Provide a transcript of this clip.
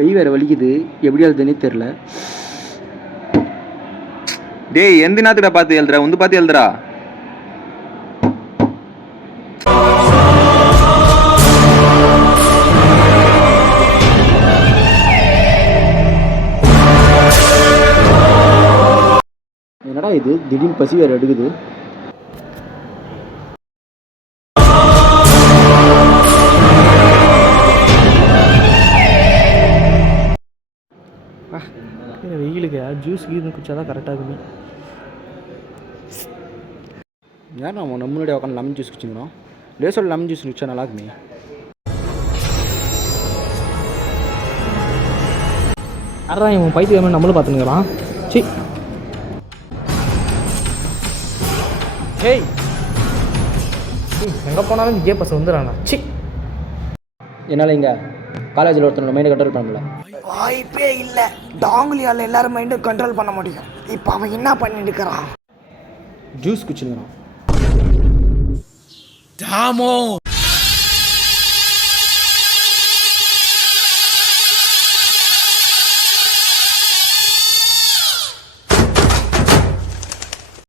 கை வேறு வலிக்குது, எப்படி எழுதுனே தெரில. டேய் எந்த நேரத்துடா பார்த்து எழுதுற, வந்து பார்த்து எழுதுறா. என்னடா இது திடீர்னு பசி வேறு எடுக்குது. வெயிலுக்கு ஜூஸ் கீது குடிச்சா தான் கரெக்டாக இருக்குமே. யார் நம்ம முன்னாடி உட்காந்து லெமன் ஜூஸ் குடிச்சுக்கிறோம். லேசோட லெமன் ஜூஸ் குடிச்சா நல்லா இருக்குமே. யாரா இவன் பைத்தியக்காரன் நம்மளும் பார்த்துன்னுக்குறான். சி ஏய் எங்கே போனாலும் விஜய் பஸ் வந்துடுறாண்ணா. சி என்னால் இங்கே காலேஜில் ஒருத்தனோட மைண்டை கண்ட்ரோல் பண்ண முடியல. வாய்ப்பே இல்லை. டாங்குலியால் எல்லாரும் மைண்டும் கண்ட்ரோல் பண்ண முடியும். இப்போ அவன் என்ன பண்ணிட்டு இருக்கிறான்? ஜூஸ் குடிச்சுக்கிறோம். தாமோ